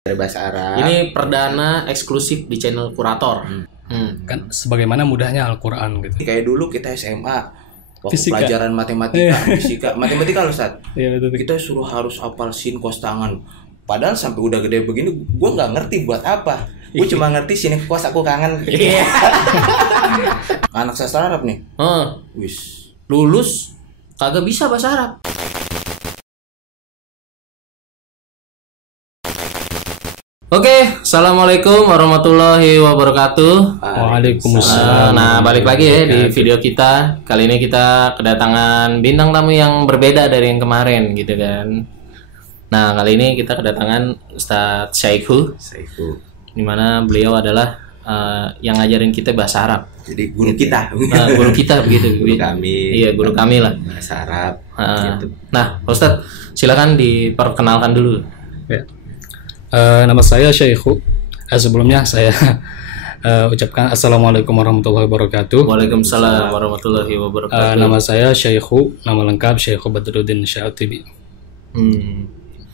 Dari bahasa Arab. Ini perdana eksklusif di channel Kurator. Kan sebagaimana mudahnya Al-Quran gitu. Kayak dulu kita SMA waktu Fisika. pelajaran matematika loh Ustaz. Iya betul. Kita suruh harus hafal sin cos tangan. Padahal sampai udah gede begini gue nggak ngerti buat apa. Gue cuma ngerti sini kos aku kangen. Iya. Anak sastra Arab nih. Wis. Lulus kagak bisa bahasa Arab. Oke, assalamualaikum warahmatullahi wabarakatuh. Waalaikumsalam. Nah, balik lagi ya di video kita. Kali ini kita kedatangan bintang tamu yang berbeda dari yang kemarin, gitu kan. Nah, kali ini kita kedatangan Ustadz Syaikhu, dimana beliau adalah yang ngajarin kita bahasa Arab. Jadi guru kita. Guru kita begitu. Guru kami. Iya, guru kami lah. Bahasa Arab. Gitu. Nah, Ustadz, silakan diperkenalkan dulu. Ya. Nama saya Syaikhu. Sebelumnya saya ucapkan Assalamualaikum warahmatullahi wabarakatuh. Waalaikumsalam warahmatullahi wabarakatuh. Nama saya Syaikhu, nama lengkap Syaikhu Badruddin Syatibi.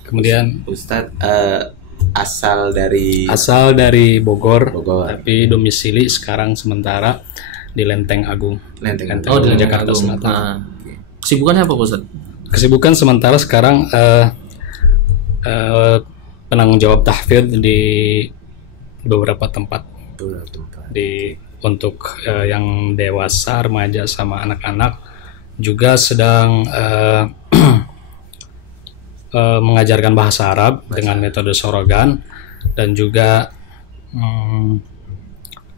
Kemudian Ustadz asal dari Bogor, Bogor. tapi domisili sekarang sementara di Lenteng Agung. Lenteng Oh, di Jakarta Selatan. Nah, kesibukannya apa, Ustadz? Kesibukan sementara sekarang penanggung jawab tahfidz di beberapa tempat untuk yang dewasa, remaja sama anak-anak, juga sedang mengajarkan bahasa Arab dengan metode sorogan, dan juga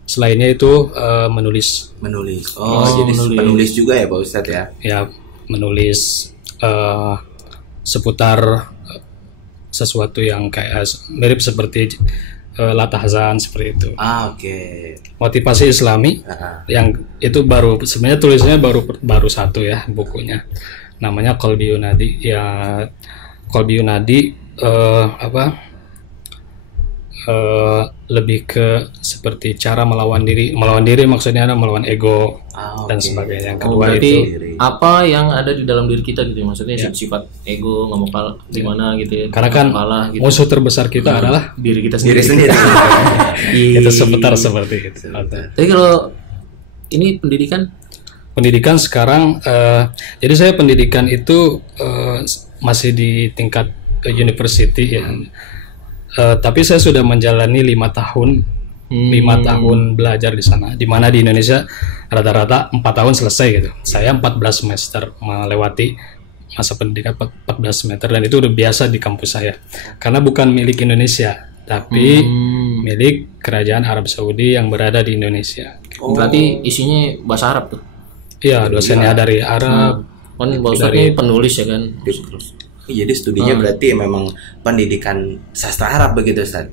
selainnya itu menulis. Jadi penulis juga ya Pak Ustadz ya? Ya, menulis seputar sesuatu yang kayak mirip seperti Latahzan seperti itu. Oke. Motivasi Islami yang itu baru sebenarnya tulisannya baru satu ya bukunya. Namanya Qalbi Yunadi. Ya Qalbi Yunadi lebih ke seperti cara melawan diri maksudnya ada melawan ego dan sebagainya. Yang kedua berarti itu apa yang ada di dalam diri kita gitu, maksudnya sifat ego, nggak mau kalah gimana gitu ya, karena kan kalah, gitu. musuh terbesar kita adalah diri kita sendiri. itu seputar seperti itu. Tapi kalau ini pendidikan sekarang jadi saya pendidikan itu masih di tingkat university ya. Tapi saya sudah menjalani 5 tahun belajar di sana, di mana di Indonesia rata-rata 4 tahun selesai gitu. Saya 14 semester melewati masa pendidikan 14 semester, dan itu udah biasa di kampus saya karena bukan milik Indonesia tapi milik Kerajaan Arab Saudi yang berada di Indonesia. Berarti isinya bahasa Arab tuh? Iya, dosennya dari Arab. Kan Ustadz penulis ya kan? Jadi studinya berarti memang pendidikan sastra Arab begitu Ustaz?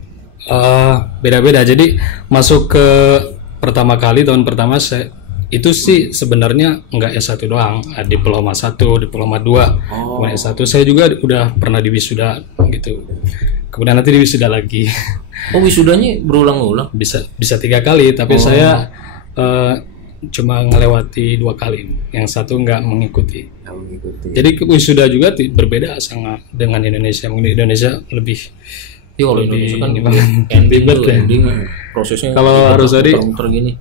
Beda-beda. Jadi masuk ke tahun pertama saya itu sih sebenarnya nggak S1 doang, diploma 1, diploma 2, kemudian S1 saya juga udah pernah di wisuda gitu. Kemudian nanti di wisuda lagi. Oh, wisudanya berulang-ulang? Bisa 3 kali, tapi saya cuma ngelewati 2 kali, yang satu nggak mengikuti. Jadi wisuda juga berbeda sangat dengan Indonesia. Mungkin Indonesia lebih kalau Indonesia kan ending prosesnya. Kalau harus tadi gini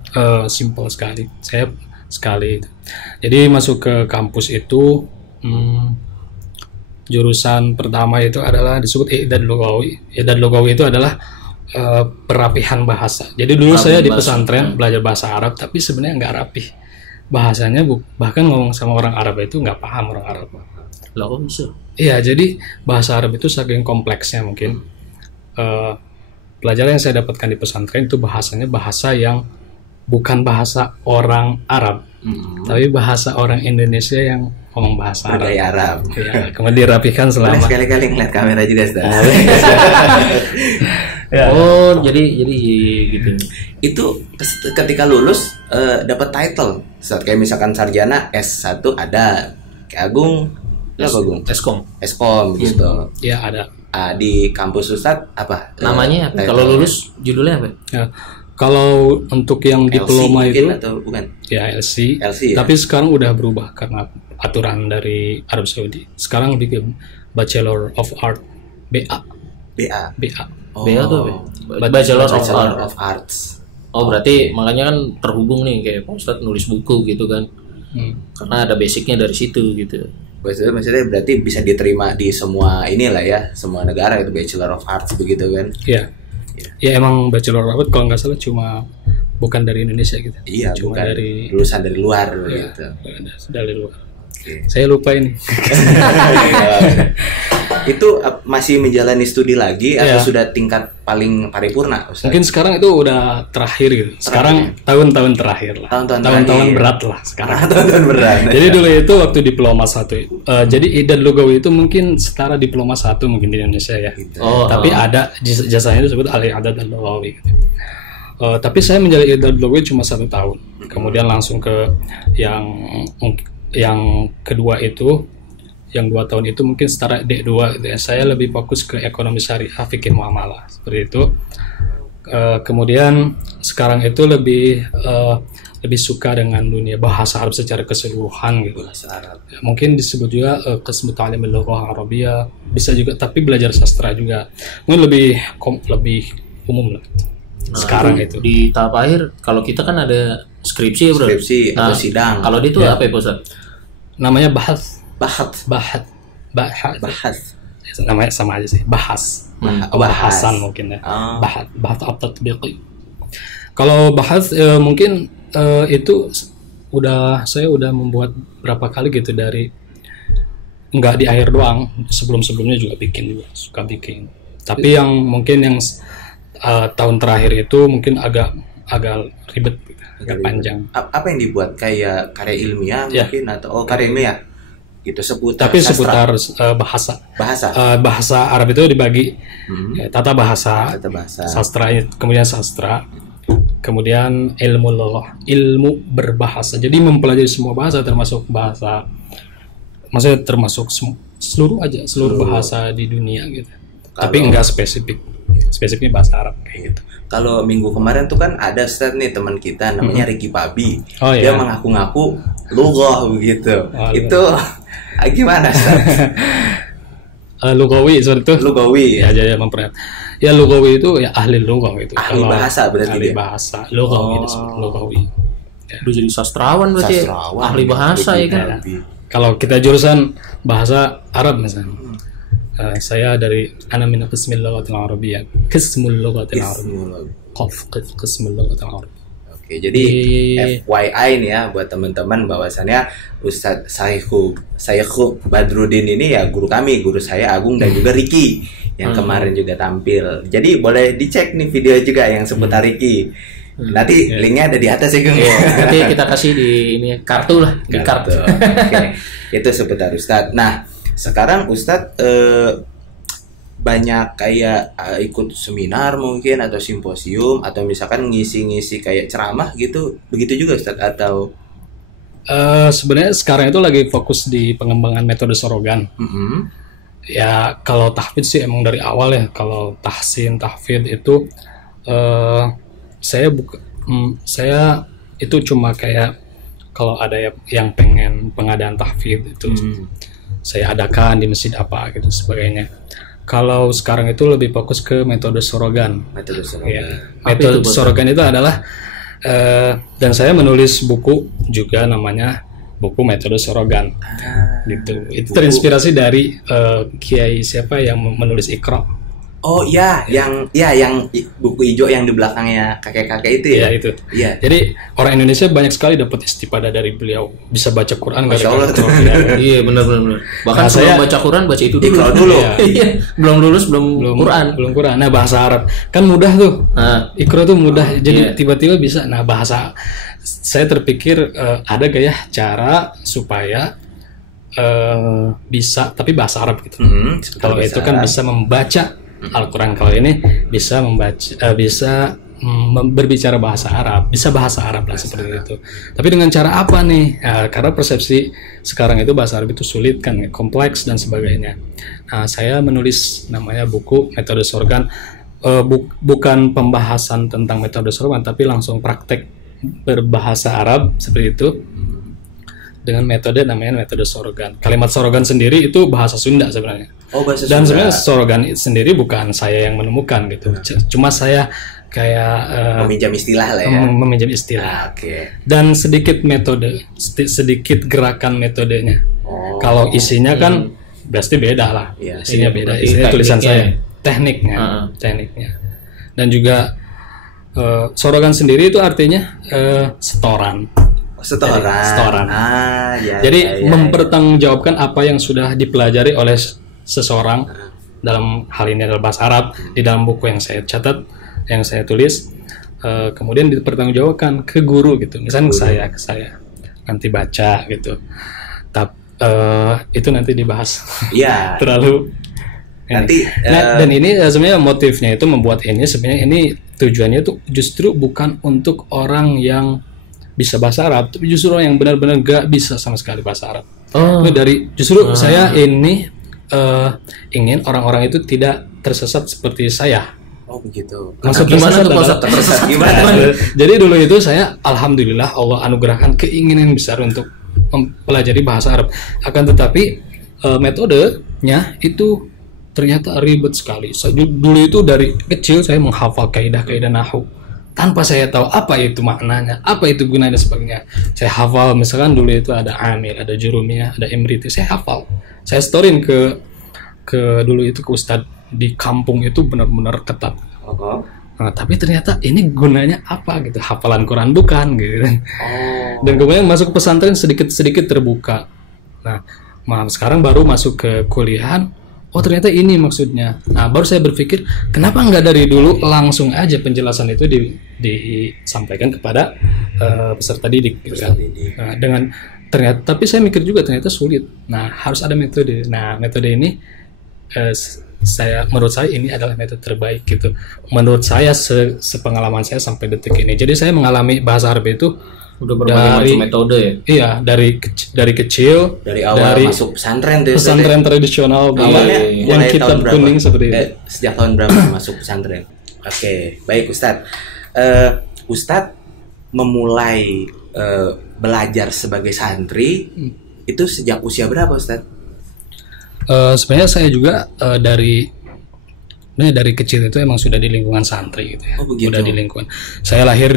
simple sekali. Saya sekali. Jadi masuk ke kampus itu jurusan pertama itu adalah disebut I'dad Lughawi. I'dad Lughawi itu adalah perapihan bahasa. Jadi dulu saya di pesantren belajar bahasa Arab, tapi sebenarnya nggak rapih bahasanya, bahkan ngomong sama orang Arab itu nggak paham orang Arab. Lah kok bisa? Iya, jadi bahasa Arab itu saking kompleksnya mungkin. Pelajaran yang saya dapatkan di pesantren itu bahasanya bahasa yang bukan bahasa orang Arab, tapi bahasa orang Indonesia yang ngomong bahasa Arab. Ya, kemudian dirapihkan selama. Boleh sekali-kali ngeliat kamera juga, Ustaz. Ya. Oh, jadi gitu. Itu ketika lulus dapat title, Ustaz, kayak misalkan sarjana S1 ada, kayak Agung, Eskom gitu. Iya, ada. Di kampus Ustaz apa? Namanya apa? Kalau lulus judulnya apa? Ya. Kalau untuk yang diploma LC itu atau bukan? Ya LC ya? Tapi sekarang udah berubah karena aturan dari Arab Saudi. Sekarang lebih ke Bachelor of Art, BA. BA tuh apa? Bachelor of Art. of Arts. Oh berarti makanya kan terhubung nih kayak Pak Ustadz nulis buku gitu kan. Karena ada basicnya dari situ gitu. Maksudnya berarti bisa diterima di semua inilah ya, semua negara itu Bachelor of Arts begitu kan? Iya. Ya emang Bachelor of Art kalau nggak salah cuma bukan dari Indonesia gitu. Iya, cuma bukan dari lulusan dari luar gitu. Dari luar. Oke. Saya lupa ini. Itu masih menjalani studi lagi atau Iya. sudah tingkat paling paripurna, Ustaz? Mungkin sekarang itu udah terakhir gitu. Sekarang tahun-tahun terakhir lah. Tahun-tahun Tahun-tahun terakhir. berat lah sekarang. Tahun berat. Jadi dulu itu waktu diploma 1. Jadi Idad Lugawi itu mungkin setara diploma 1 mungkin di Indonesia ya. Oh, Tapi ada jasanya itu disebut Ahli Adat Lugawi gitu. Tapi saya menjalani Idad Lugawi cuma 1 tahun. Kemudian langsung ke yang kedua itu, yang 2 tahun itu mungkin setara D2 gitu ya. Saya lebih fokus ke ekonomi syariah, fikih muamalah seperti itu. Kemudian sekarang itu lebih suka dengan dunia bahasa Arab secara keseluruhan gitu. Bahasa Arab. Mungkin disebut juga qismu ta'lim al-lughah Arabiyah, bisa juga, tapi belajar sastra juga. Mungkin lebih umum lah. Sekarang itu. Di tahap akhir kalau kita kan ada skripsi ya bro. Skripsi atau sidang. Kalau dia itu apa ya Pak Ustadz? Namanya bahas. Bahat. Namanya sama aja sih, bahas. Bahasan mungkin ya. Oh. Bahas at-tatbiqi. Kalau bahas mungkin itu saya udah membuat berapa kali gitu, dari nggak di akhir doang, sebelumnya juga suka bikin. Tapi yang mungkin yang tahun terakhir itu mungkin agak ribet, agak panjang. Apa yang dibuat, kayak karya ilmiah Ya. mungkin atau karya ilmiah gitu, seputar Tapi sastra. seputar bahasa. Bahasa. Bahasa Arab itu dibagi tata bahasa, Kata bahasa. sastra, kemudian sastra, kemudian ilmu berbahasa. Jadi mempelajari semua bahasa, termasuk bahasa, maksudnya termasuk seluruh bahasa di dunia gitu. Tapi enggak spesifiknya bahasa Arab kayak gitu. Kalau minggu kemarin tuh kan ada Ustaz nih, teman kita namanya Ricky Pabi. Oh, Dia iya. mengaku-ngaku lughah begitu. Oh, Itu gimana Ustaz? Lugawi seperti itu. Lugawi. Ya, jadi ya Lugawi itu ya ahli lughah gitu. Ahli bahasa berarti ahli dia? bahasa. Lugawi disebut Lugawi. Udah jadi sastrawan berarti. Sastrawan. Ahli bahasa ya kan. Pabi. Kalau kita jurusan bahasa Arab misalnya, saya dari ana min qismil lughatil arabiyyah, qismul lughatil arabiyyah. Qismul lughatil arabiyyah. Oke, jadi FYI nih ya buat teman-teman, bahwasannya Ustadz Sayyidhu Badrudin ini ya guru kami, guru saya Agung dan juga Ricky yang kemarin juga tampil. Jadi boleh dicek nih video juga yang seputar Ricky. Nanti linknya ada di atas ya Gung. Nanti kita kasih di ini kartu lah, di kartu. Oke, itu seputar Ustadz. Nah, sekarang Ustadz banyak kayak ikut seminar mungkin atau simposium, atau misalkan ngisi-ngisi kayak ceramah gitu, begitu juga Ustadz, atau Sebenarnya sekarang itu lagi fokus di pengembangan metode sorogan. Ya kalau tahfidz sih emang dari awal ya. Kalau tahsin, tahfidz itu saya itu cuma kayak kalau ada yang pengen pengadaan tahfidz itu saya adakan di masjid apa gitu sebagainya. Kalau sekarang itu lebih fokus ke metode sorogan. metode sorogan? Ya, metode sorogan itu adalah dan saya menulis buku juga, namanya buku metode sorogan. Gitu. Itu terinspirasi dari kiai siapa yang menulis Iqra. Oh iya, yang buku hijau yang di belakangnya kakek-kakek itu ya? Ya itu. Iya. Jadi orang Indonesia banyak sekali dapat istifadah dari beliau, bisa baca Quran Masya Allah tuh. Iya benar. Bahkan Nah, sebelum saya- baca Quran baca itu dulu. Iqra dulu. Iya. Belum lulus belum Quran. Belum Quran. Nah bahasa Arab kan mudah tuh. Nah, Iqra tuh mudah. Jadi iya. tiba-tiba bisa. Nah bahasa, saya terpikir ada gak ya cara supaya bisa, tapi bahasa Arab gitu. Kalau itu kan bisa membaca Al-Quran, kalau ini bisa membaca, berbicara bahasa Arab, bisa bahasa Arab lah seperti itu. Tapi dengan cara apa nih? Karena persepsi sekarang itu bahasa Arab itu sulit kan, kompleks dan sebagainya. Nah, saya menulis namanya buku metode sorogan, bukan pembahasan tentang metode sorogan, tapi langsung praktek berbahasa Arab seperti itu. dengan metode namanya metode Sorogan. Kalimat Sorogan sendiri itu bahasa Sunda sebenarnya. Oh, bahasa Dan Sunda. sebenarnya Sorogan sendiri bukan saya yang menemukan gitu. Cuma saya kayak Meminjam istilah lah ya. meminjam istilah. Oke. Dan sedikit metode, sedikit gerakan metodenya. Oh. Kalau isinya kan pasti beda lah. Iya. Isinya Iya, beda. berarti Isinya tulisan tekniknya. saya. Tekniknya. Heeh. Tekniknya. Dan juga Sorogan sendiri itu artinya setoran. Setoran. Ya, Jadi ya. mempertanggungjawabkan apa yang sudah dipelajari oleh seseorang dalam hal ini adalah bahasa Arab di dalam buku yang saya catat, yang saya tulis, kemudian dipertanggungjawabkan ke guru gitu. Misalnya ke saya nanti baca gitu. Itu nanti dibahas. Iya. Terlalu Nanti dan ini sebenarnya motifnya itu membuat ini sebenarnya ini tujuannya itu justru bukan untuk orang yang bisa bahasa Arab, tapi justru orang yang benar-benar gak bisa sama sekali bahasa Arab. Saya ini ingin orang-orang itu tidak tersesat seperti saya. Oh begitu. Maksud gimana tuh kalau tersesat gimana? Jadi dulu itu saya alhamdulillah Allah anugerahkan keinginan besar untuk mempelajari bahasa Arab. Akan tetapi metodenya itu ternyata ribet sekali. Dulu itu dari kecil saya menghafal kaidah-kaidah nahwu tanpa saya tahu apa itu maknanya, apa itu gunanya dan sebagainya. Saya hafal misalkan dulu itu ada amil, ada jurumiyah, ada imriti, saya hafal. Saya storin ke dulu itu ke ustadz di kampung itu benar-benar ketat. Nah, tapi ternyata ini gunanya apa gitu, hafalan Quran bukan gitu. Dan kemudian masuk ke pesantren sedikit-sedikit terbuka. Nah, sekarang baru masuk ke kuliahan. Oh ternyata ini maksudnya. Nah baru saya berpikir kenapa nggak dari dulu langsung aja penjelasan itu disampaikan kepada peserta didik. Gitu kan? Nah, dengan ternyata, tapi saya mikir juga ternyata sulit. Nah harus ada metode. Nah metode ini menurut saya ini adalah metode terbaik gitu. Menurut saya sepengalaman saya sampai detik ini. Jadi saya mengalami bahasa Arab itu udah berbagai macam metode ya. Iya dari kecil, dari awal masuk pesantren tuh. Pesantren tradisional awalnya yang kitab kuning seperti itu. Sejak tahun berapa masuk pesantren? Oke, baik Ustadz. Ustadz memulai belajar sebagai santri itu sejak usia berapa Ustadz? Sebenarnya saya juga dari kecil itu emang sudah di lingkungan santri gitu ya. Oh, begitu. Udah di lingkungan. Saya lahir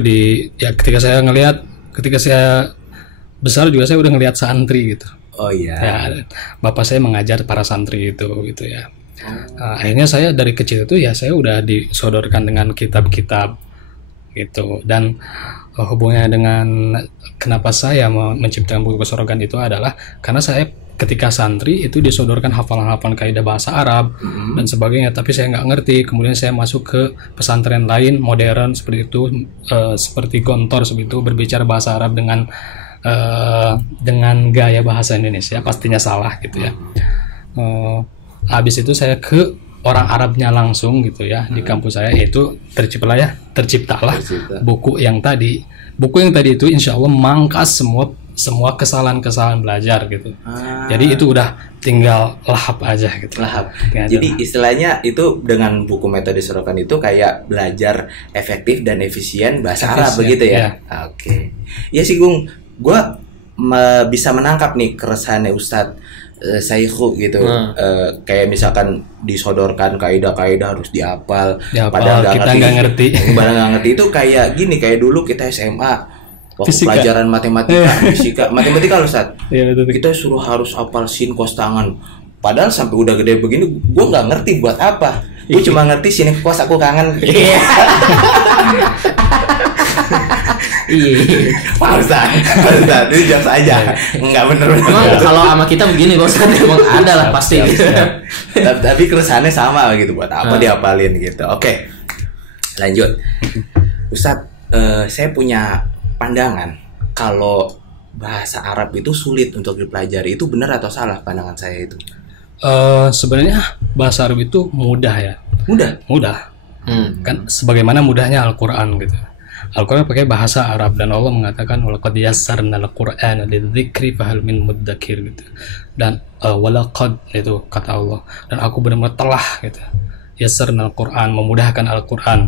ketika saya besar juga saya udah ngelihat santri gitu. Oh iya. Ya, bapak saya mengajar para santri itu gitu ya. Akhirnya saya dari kecil itu ya saya udah disodorkan dengan kitab-kitab gitu. Dan hubungannya dengan kenapa saya menciptakan buku Sorogan itu adalah karena saya ketika santri itu disodorkan hafalan-hafalan kaidah bahasa Arab dan sebagainya, tapi saya nggak ngerti. Kemudian saya masuk ke pesantren lain modern seperti itu, seperti Gontor seperti itu, berbicara bahasa Arab dengan gaya bahasa Indonesia, pastinya salah gitu ya. Habis itu saya ke orang Arabnya langsung gitu ya di kampus saya, yaitu terciptalah buku yang tadi itu insya Allah mangkas semua kesalahan-kesalahan belajar gitu. Jadi itu udah tinggal lahap aja gitu. Lahap. Jadi istilahnya itu dengan buku metode Sorogan itu kayak belajar efektif dan efisien bahasa Arab begitu ya. Oke. Ya sih Gung, gue bisa menangkap nih keresahannya Ustadz Saikhu gitu. Kayak misalkan disodorkan kaidah-kaidah harus dihafal, padahal kita nggak ngerti. Padahal nggak ngerti itu kayak gini, kayak dulu kita SMA waktu fisika. Pelajaran matematika loh Ustaz. Ya, kita suruh harus hafal sin kos tangan. Padahal sampai udah gede begini, gue nggak ngerti buat apa. Gue cuma ngerti sini kos aku kangen. Iya. Pak Ustaz, itu jokes aja. Nggak bener. Kalau sama kita begini Pak Ustaz, emang ada lah pasti. Tapi keresahannya sama gitu, buat apa dihafalin gitu. Oke, lanjut. Ustaz, saya punya pandangan kalau bahasa Arab itu sulit untuk dipelajari. Itu benar atau salah pandangan saya itu? Sebenarnya bahasa Arab itu mudah ya. Mudah. Kan sebagaimana mudahnya Al-Quran gitu. Al-Quran pakai bahasa Arab dan Allah mengatakan walaqad yassarna al-Qur'ana lidzikri fahal min mudzakir gitu. Dan walaqad itu kata Allah, dan aku benar-benar telah gitu. Yassarna al-Qur'an, memudahkan Al-Quran.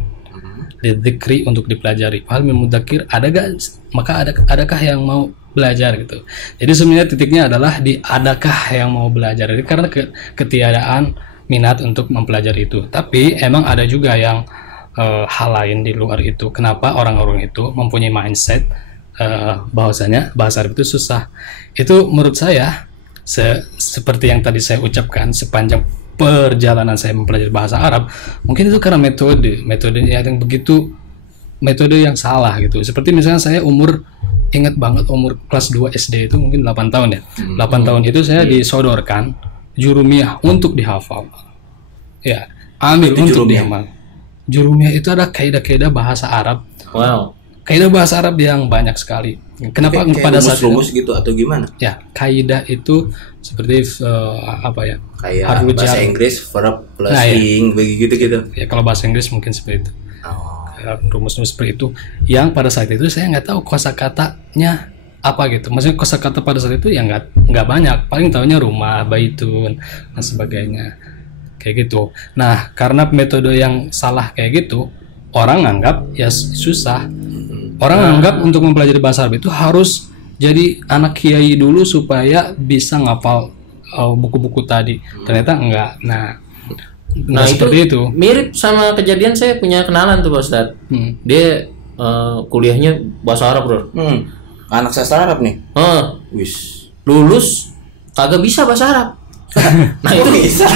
lidzikri untuk dipelajari. Fahal min mudzakir, adakah yang mau belajar gitu. Jadi sebenarnya titiknya adalah di adakah yang mau belajar. Jadi karena ketiadaan minat untuk mempelajari itu. Tapi emang ada juga yang hal lain di luar itu. Kenapa orang-orang itu mempunyai mindset bahwasanya bahasa Arab itu susah. Itu menurut saya seperti yang tadi saya ucapkan, sepanjang perjalanan saya mempelajari bahasa Arab, mungkin itu karena metodenya yang begitu, metode yang salah gitu. Seperti misalnya saya ingat banget umur kelas 2 SD itu mungkin 8 tahun ya. 8 tahun itu saya disodorkan jurumiyah untuk dihafal. Ya, ambil itu untuk dihafal. Jurumiyah itu ada kaidah-kaidah bahasa Arab. Wow. Kaidah bahasa Arab yang banyak sekali. Kenapa pada saat rumus gitu atau gimana? Ya, kaidah itu seperti apa ya? Kayak bahasa Inggris verb plus ing begitu gitu. Ya, kalau bahasa Inggris mungkin seperti itu. Rumus-rumus seperti itu. Yang pada saat itu saya nggak tahu kosakatanya apa gitu. Maksudnya kosakata pada saat itu ya nggak banyak. Paling tahunya rumah, baitun dan sebagainya. Kayak gitu. Nah, karena metode yang salah kayak gitu, orang anggap ya susah. Orang anggap untuk mempelajari bahasa Arab itu harus jadi anak kiai dulu supaya bisa ngapal buku-buku tadi. Ternyata enggak. Nah seperti itu. Mirip sama kejadian saya punya kenalan tuh Pak Ustadz. Dia kuliahnya bahasa Arab, Bro. Anak sastra Arab nih. Lulus kagak bisa bahasa Arab. Nah itu bisa.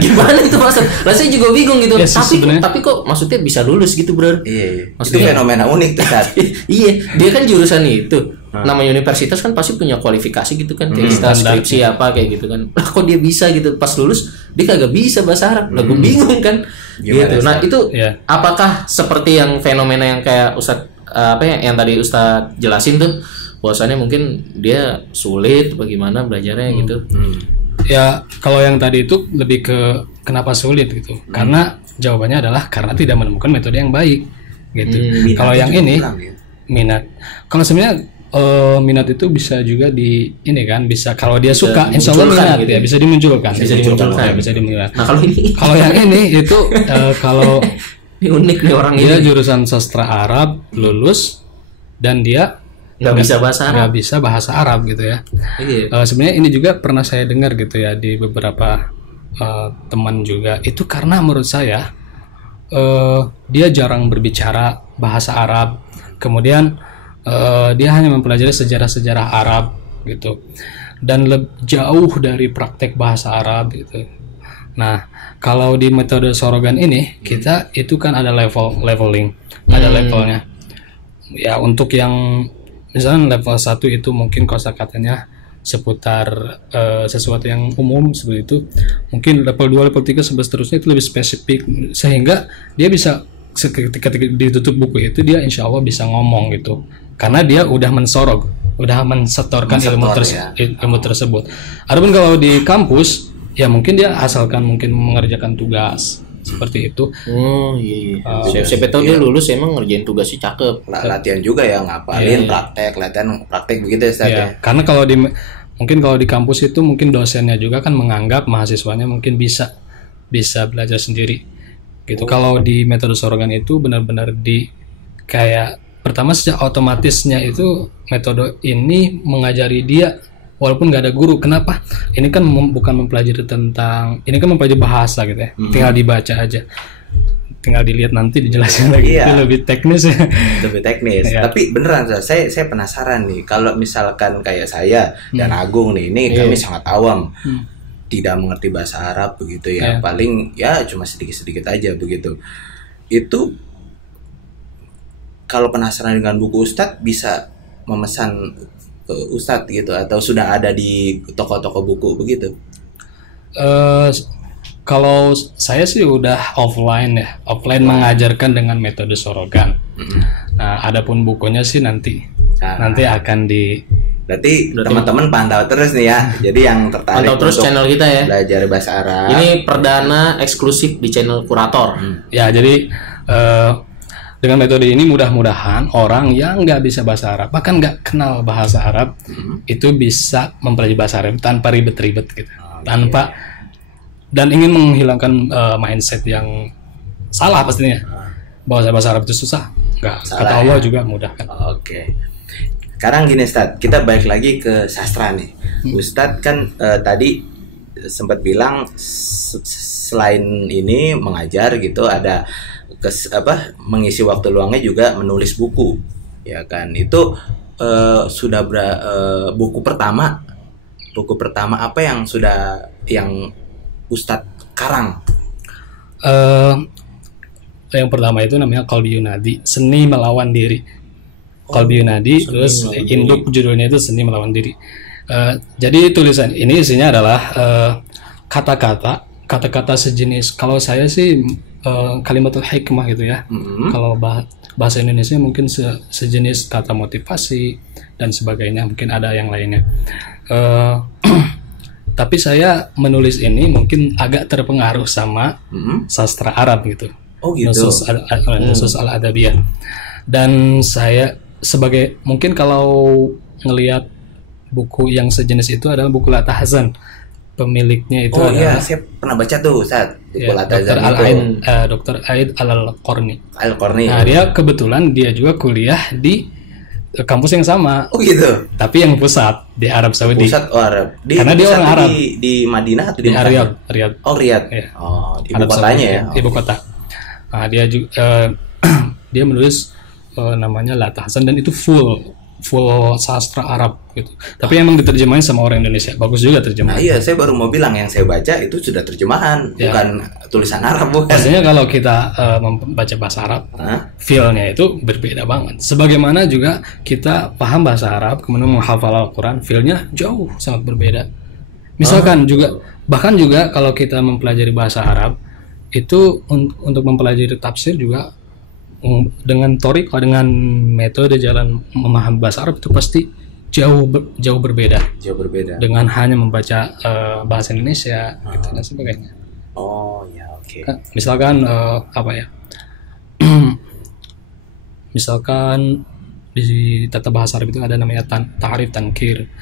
Gimana itu Mas? Lah saya juga bingung gitu. Tapi kok maksudnya bisa lulus gitu, Bro? Iya. Itu fenomena unik tuh, Tat. Iya, dia kan jurusan itu. Namanya universitas kan pasti punya kualifikasi gitu kan, kayak skripsi apa kayak gitu kan. Lah kok dia bisa gitu pas lulus dia kagak bisa bahasa Arab. Lah gue bingung kan. Gitu. Nah, itu apakah seperti yang fenomena yang kayak Ustadz yang tadi Ustadz jelasin tuh, bahwasannya mungkin dia sulit bagaimana belajarnya gitu. Ya, kalau yang tadi itu lebih ke kenapa sulit gitu. Karena jawabannya adalah karena tidak menemukan metode yang baik gitu. Kalau yang ini minat. Kalau sebenarnya minat itu bisa juga bisa kalau dia suka, insya Allah minat gitu ya, bisa dimunculkan. Nah, kalau yang ini itu kalau ini unik nih orang dia ini. jurusan sastra Arab, lulus dan dia nggak bisa bahasa Arab gitu ya. Sebenarnya ini juga pernah saya dengar gitu ya di beberapa teman juga. Itu karena menurut saya dia jarang berbicara bahasa Arab. Kemudian dia hanya mempelajari sejarah-sejarah Arab gitu. Dan jauh dari praktek bahasa Arab gitu. Nah, kalau di metode Sorogan ini kita itu kan ada leveling, ada levelnya. Ya, untuk yang misalnya level 1 itu mungkin kosakatanya seputar sesuatu yang umum seperti itu. Mungkin level 2, level 3 sampai seterusnya itu lebih spesifik, sehingga dia bisa ketika ditutup buku itu dia insya Allah bisa ngomong gitu. Karena dia udah mensetorkan ilmu tersebut. Adapun kalau di kampus ya mungkin dia asalkan mungkin mengerjakan tugas seperti itu. Siapa tahu dia lulus emang ngerjain tugasnya cakep. Latihan juga ya, ngapalin praktek begitu ya. Karena kalau di kampus itu mungkin dosennya juga kan menganggap mahasiswanya mungkin bisa belajar sendiri gitu. Kalau di metode Sorogan itu benar-benar kayak pertama sejak otomatisnya itu metode ini mengajari dia walaupun nggak ada guru. Kenapa? Ini kan bukan mempelajari ini kan mempelajari bahasa gitu ya. Tinggal dibaca aja, tinggal dilihat nanti dijelasin lagi. Itu lebih teknis ya. Lebih teknis. Tapi beneran saya penasaran nih, kalau misalkan kayak saya dan Agung nih, ini kami sangat awam, tidak mengerti bahasa Arab begitu ya. Paling ya cuma sedikit-sedikit aja begitu. Itu kalau penasaran dengan buku Ustadz bisa memesan Ustadz gitu, atau sudah ada di toko-toko buku begitu? Kalau saya sih udah offline mengajarkan dengan metode Sorogan. Nah, adapun bukunya sih nanti akan Berarti teman-teman pantau terus nih ya. Jadi yang tertarik pantau terus channel kita ya, belajar bahasa Arab. Ini perdana eksklusif di channel Kurator. Ya, jadi dengan metode ini mudah-mudahan orang yang nggak bisa bahasa Arab, bahkan nggak kenal bahasa Arab, itu bisa mempelajari bahasa Arab tanpa ribet-ribet gitu, dan ingin menghilangkan mindset yang salah pastinya. bahasa Arab itu susah. Enggak. Salah, Kata Allah ya? juga mudah kan. Oke. Sekarang gini Ustadz, kita balik lagi ke sastra nih. Ustadz kan tadi sempat bilang selain ini mengajar gitu, ada mengisi waktu luangnya juga menulis buku, ya kan? Itu sudah buku pertama apa yang Ustadz karang? Yang pertama itu namanya Qalbi Yunadi, Seni Melawan Diri. Qalbi Yunadi, terus induk judulnya itu Seni Melawan Diri. Jadi tulisan ini isinya adalah kata-kata sejenis, kalau saya sih kalimatul hikmah gitu ya. Kalau bahasa Indonesia mungkin sejenis kata motivasi dan sebagainya, mungkin ada yang lainnya. Tapi saya menulis ini mungkin agak terpengaruh sama sastra Arab gitu. Oh gitu. Nusus al-adabiyah. Dan saya sebagai, mungkin kalau ngelihat buku yang sejenis itu adalah buku La Tahzan. Pemiliknya itu adalah, saya pernah baca tuh Ustaz, buku La Tahzan Dr. Aid Al-Qarni. Al-Qarni. Nah, dia kebetulan dia juga kuliah di kampus yang sama. Oh gitu. Tapi yang pusat di Arab Saudi. Pusat Arab. Karena dia orang Arab. Di Madinah atau di Riyadh. Oh Riyadh. Ya. Oh, di Arab ibu kotanya Saudi, ya. Ibu kota. Nah, dia juga dia menulis namanya La Tahzan, dan itu full sastra Arab gitu. Tapi emang diterjemahin sama orang Indonesia. Bagus juga terjemahan. Nah, iya, saya baru mau bilang yang saya baca itu sudah terjemahan, bukan tulisan Arab, bukan. Pastinya kalau kita membaca bahasa Arab, feel-nya itu berbeda banget. Sebagaimana juga kita paham bahasa Arab, kemudian menghafal Al-Quran, feel-nya jauh sangat berbeda. Misalkan bahkan juga kalau kita mempelajari bahasa Arab, itu untuk mempelajari tafsir juga dengan thoriqah, dengan metode jalan memahami bahasa Arab itu pasti jauh berbeda. Jauh berbeda. Dengan hanya membaca bahasa Indonesia gitu dan sebagainya. Oh ya, oke. Misalkan misalkan di tata bahasa Arab itu ada namanya ta'rif tankir.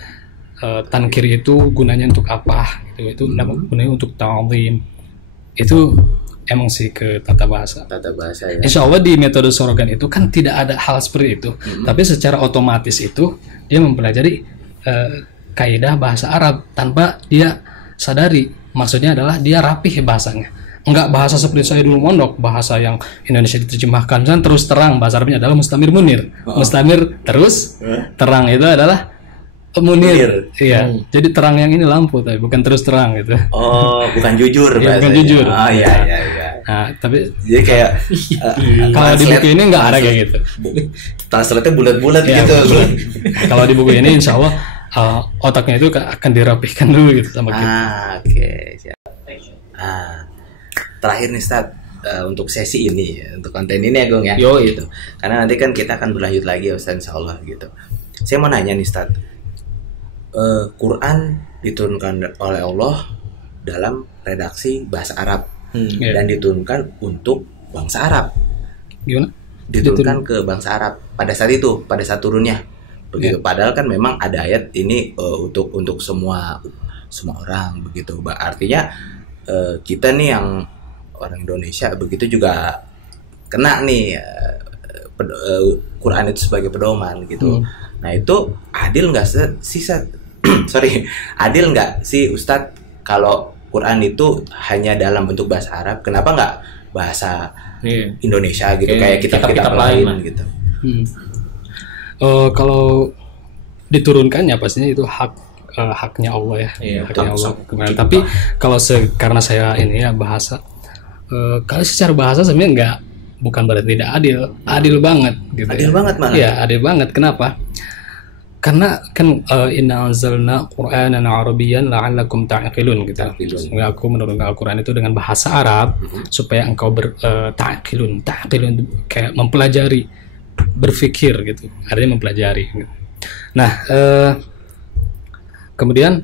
Tankir itu gunanya untuk apa? Itu gunanya untuk ta'zim. Itu emang sih ke tata bahasa ya. Insya Allah di metode Sorogan itu kan tidak ada hal seperti itu, tapi secara otomatis itu dia mempelajari kaidah bahasa Arab tanpa dia sadari. Maksudnya adalah dia rapih bahasanya, enggak bahasa seperti saya dulu mondok, bahasa yang Indonesia diterjemahkan kan terus terang, bahasa Arabnya adalah mustamir munir. Mustamir terus terang itu adalah munir. Iya. Jadi terang yang ini lampu, tapi bukan terus terang gitu. Oh, bukan jujur. Ya, bukan jujur. Oh iya. Nah, tapi jadi kayak kalau di buku ini nggak ada kayak gitu. Translate-nya bulat-bulat gitu. Kalau di buku ini insya Allah otaknya itu akan dirapihkan dulu gitu sama kita. Oke. Siap. Terakhir nih Ustaz, untuk sesi ini, untuk konten ini ya Gung ya. Gitu. Karena nanti kan kita akan berlanjut lagi ya Ustaz, insya Allah gitu. Saya mau nanya nih Ustaz, Quran diturunkan oleh Allah dalam redaksi bahasa Arab dan diturunkan untuk bangsa Arab. Gimana? Diturunkan ke bangsa Arab pada saat turunnya. Begitu. Padahal kan memang ada ayat ini untuk semua orang begitu. Artinya kita nih yang orang Indonesia begitu juga kena nih Quran itu sebagai pedoman gitu. Nah itu adil nggak sih adil nggak sih Ustadz kalau Quran itu hanya dalam bentuk bahasa Arab, kenapa nggak bahasa Indonesia gitu, kayak kitab-kitab lain gitu? Kalau diturunkannya pastinya itu haknya Allah ya, haknya Allah. Tapi kalau karena saya ini ya bahasa, kalau secara bahasa sebenarnya bukan berarti tidak adil banget gitu. Adil banget malah. Iya, adil banget. Kenapa? Karena kan inna anzalna Qur'anan Arabiyyan la'allakum ta'qilun gitu. Sehingga aku menurunkan Al-Qur'an itu dengan bahasa Arab supaya engkau ta'qilun kayak mempelajari, berpikir gitu. Artinya mempelajari gitu. Nah, kemudian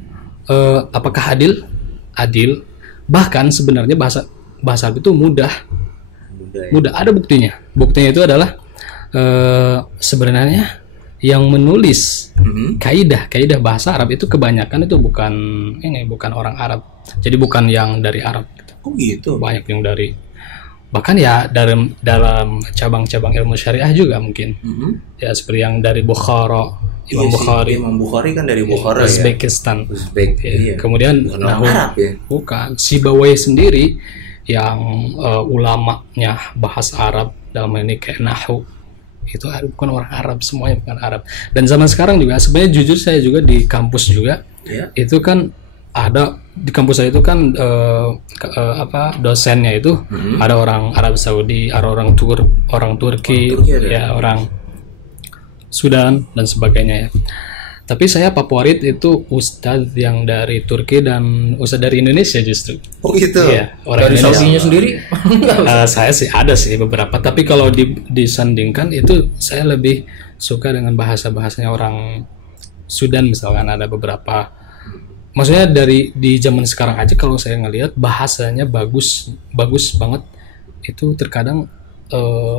apakah adil? Adil. Bahkan sebenarnya bahasa Arab itu mudah. Ada buktinya. Buktinya itu adalah sebenarnya yang menulis kaidah bahasa Arab itu kebanyakan itu bukan orang Arab. Jadi bukan yang dari Arab. Oh gitu. Banyak yang dari Bahkan ya dalam cabang-cabang ilmu syariah juga mungkin. Ya seperti yang dari Bukhara, Imam Bukhari. Imam Bukhari kan dari Bukhara Uzbekistan. Uzbek. Ya. Kemudian bukan orang Arab ya. Bukan. Sibawayh sendiri yang ulamanya bahasa Arab dalam ini kayak nahwu itu bukan orang Arab, semuanya bukan Arab. Dan zaman sekarang juga sebenarnya jujur saya juga di kampus juga itu kan ada di kampus saya itu kan dosennya itu ada orang Arab Saudi, ada orang Turki ya, orang Sudan dan sebagainya ya. Tapi saya favorit itu ustadz yang dari Turki dan ustadz dari Indonesia justru. Oh gitu. Iya, orang Dari Indonesia. Saudinya sendiri? Saya sih ada sih beberapa, tapi kalau disandingkan itu saya lebih suka dengan bahasanya orang Sudan misalkan, ada beberapa. Maksudnya di zaman sekarang aja kalau saya ngelihat bahasanya bagus banget. Itu terkadang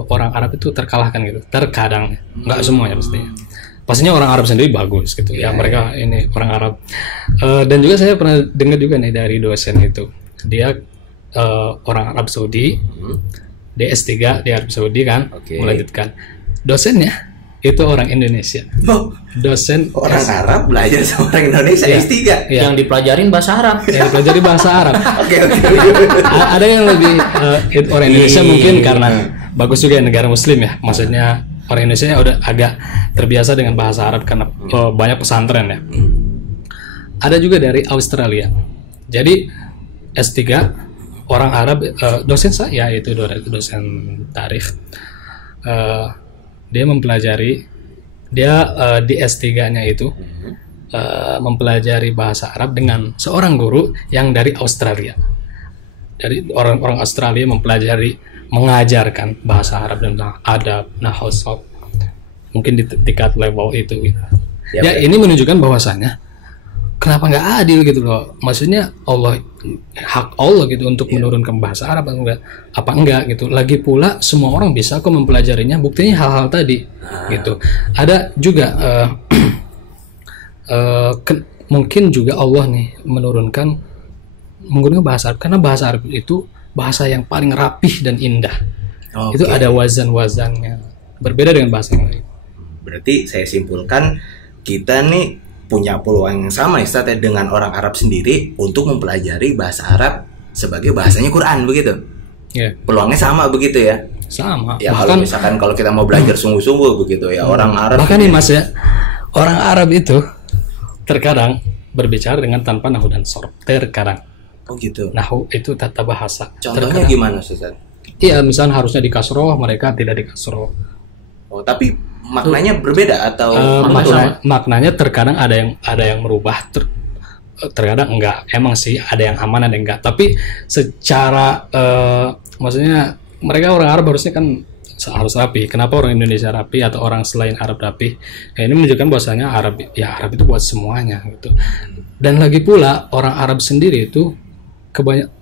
orang Arab itu terkalahkan gitu. Terkadang, nggak semuanya pastinya. Pastinya orang Arab sendiri bagus gitu ya, mereka ini orang Arab. Dan juga saya pernah dengar juga nih dari dosen itu, dia orang Arab Saudi, dia S3 di Arab Saudi kan, melanjutkan. Dosennya itu orang Indonesia. Dosen orang Arab belajar sama orang Indonesia S3. Yang dipelajarin bahasa Arab. Yang dipelajari bahasa Arab. Oke. Ada yang lebih orang Indonesia mungkin karena bagus juga negara Muslim ya, maksudnya. Orang Indonesia udah agak terbiasa dengan bahasa Arab karena banyak pesantren ya. Ada juga dari Australia. Jadi S3 orang Arab, dosen saya itu dosen tarikh. Dia mempelajari, di S3-nya itu mempelajari bahasa Arab dengan seorang guru yang dari Australia. Dari orang Australia mengajarkan bahasa Arab dan adab, nahwu, sarf, mungkin di tingkat level itu gitu. Ya ini menunjukkan bahwasanya kenapa nggak adil gitu loh, maksudnya hak Allah gitu untuk menurunkan bahasa Arab apa enggak gitu. Lagi pula semua orang bisa kok mempelajarinya, buktinya hal-hal tadi gitu. Ada juga mungkin juga Allah nih menurunkan menggunakan bahasa Arab karena bahasa Arab itu bahasa yang paling rapih dan indah. Itu ada wazan-wazannya, berbeda dengan bahasa yang lain. Berarti saya simpulkan kita nih punya peluang yang sama ya dengan orang Arab sendiri untuk mempelajari bahasa Arab sebagai bahasanya Quran begitu. Peluangnya sama begitu ya. Sama. Ya bahkan, kalau kita mau belajar sungguh-sungguh begitu ya orang Arab. Bahkan nih Mas ya, orang Arab itu terkadang berbicara dengan tanpa nahwu dan sorf. Terkadang. Oh gitu. Nahwu itu tata bahasa. Contohnya gimana Ustaz? Iya, misalnya harusnya di kasroh, mereka tidak di kasroh. Oh, tapi maknanya berbeda atau maknanya terkadang ada yang merubah, terkadang enggak. Emang sih ada yang aman ada yang enggak. Tapi secara maksudnya mereka orang Arab harusnya kan harus rapi. Kenapa orang Indonesia rapi atau orang selain Arab rapi? Ya, ini menunjukkan bahwasanya Arab itu buat semuanya gitu. Dan lagi pula orang Arab sendiri itu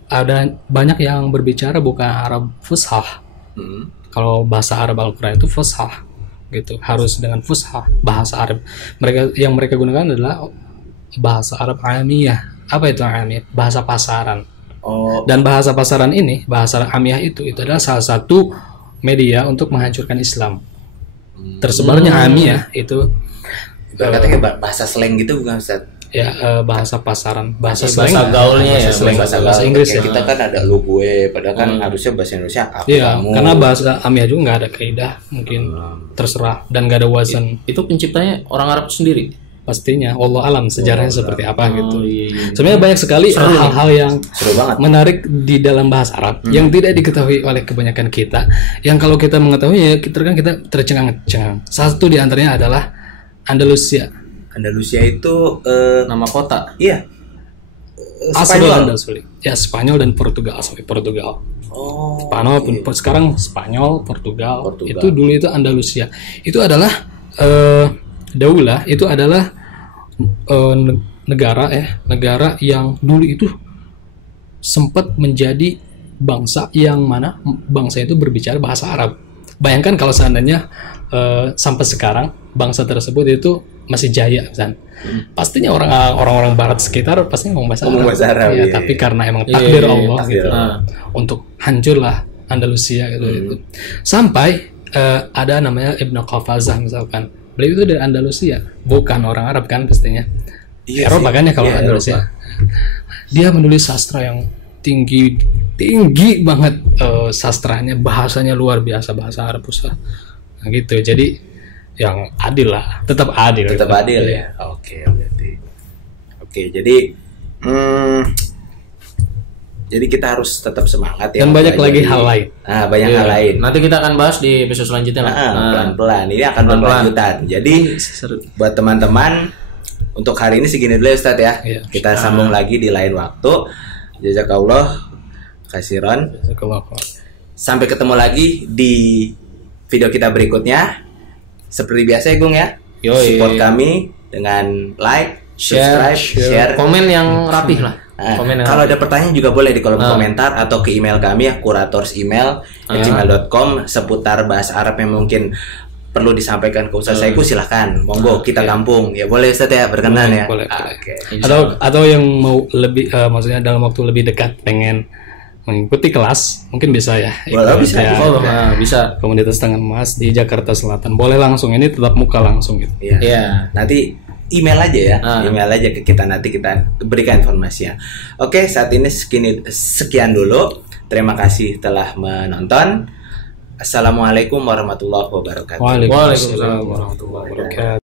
ada banyak yang berbicara bukan Arab fushah. Kalau bahasa Arab Al-Quran itu fushah gitu, harus dengan fushah bahasa Arab. Mereka gunakan adalah bahasa Arab amiyah. Apa itu amiyah? Bahasa pasaran. Dan bahasa pasaran ini, bahasa amiyah itu adalah salah satu media untuk menghancurkan Islam. Tersebarnya amiyah itu katanya bahasa slang gitu bukan Ustaz? Ya, bahasa pasaran, bahasa gaulnya ya, bahasa Inggris ya. Kita kan ada lu gue, padahal kan harusnya bahasa Indonesia aku kamu. Karena bahasa amiyah juga nggak ada kaidah, mungkin terserah dan nggak ada wazan. Itu penciptanya orang Arab sendiri. Pastinya, wallahu alam sejarahnya seperti apa gitu. Sebenarnya banyak sekali hal-hal yang menarik di dalam bahasa Arab yang tidak diketahui oleh kebanyakan kita. Yang kalau kita mengetahui ya, kita tercengang-cengang. Satu di antaranya adalah Andalusia. Andalusia itu nama kota. Iya. Spanyol. Ya, Spanyol dan Portugal. Portugal. Spanyol pun sekarang Spanyol, Portugal. Itu dulu itu Andalusia. Itu adalah daulah, itu adalah negara yang dulu itu sempat menjadi bangsa yang mana bangsa itu berbicara bahasa Arab. Bayangkan kalau seandainya sampai sekarang bangsa tersebut itu masih jaya kan. Pastinya orang-orang barat sekitar pasti ngomong bahasa Arab. Ya, tapi karena emang takdir Allah gitu. Untuk hancurlah Andalusia gitu. Sampai ada namanya Ibnu Qafazah misalkan. Beliau itu dari Andalusia, bukan orang Arab kan pastinya. Iya Eropa sih. kan ya kalau Iya, Andalusia. Eropa. Dia menulis sastra yang tinggi banget, sastranya, bahasanya luar biasa, bahasa Arab Pusat. Nah, gitu. Jadi yang adil lah, tetap adil. Tetap adil ya. Oke, berarti. Oke, jadi kita harus tetap semangat ya. Dan banyak lagi hal lain. Banyak hal lain. Nanti kita akan bahas di episode selanjutnya lah. Pelan-pelan. Ini akan Pelan-pelan. berkelanjutan. Jadi buat teman-teman, untuk hari ini segini dulu ya Ustadz ya. Iya. Kita sambung lagi di lain waktu. Jazakallah khairan. Sampai ketemu lagi di video kita berikutnya. Seperti biasa ya Gung ya. Yoi. Support kami dengan like, subscribe, share. Komen yang rapih lah. Komen yang Kalau rapih. ada pertanyaan juga boleh di kolom komentar atau ke email kami ya, kuratorsemail@gmail.com seputar bahasa Arab yang mungkin perlu disampaikan ke Ustaz Saiku, silahkan. Monggo kita tampung. Ya boleh Ustaz ya, berkenan ya. Boleh. Oke. Atau yang mau lebih, maksudnya dalam waktu lebih dekat pengen mengikuti kelas, mungkin bisa ya. Boleh, bisa. Ya, Bisa. Komunitas Tangan Emas di Jakarta Selatan. Boleh langsung, ini tetap muka langsung gitu. Iya. Iya. Nanti email aja ya, email aja ke kita, nanti kita berikan informasinya. Oke, saat ini sekian dulu. Terima kasih telah menonton. Assalamualaikum warahmatullahi wabarakatuh. Waalaikumsalam warahmatullahi wabarakatuh.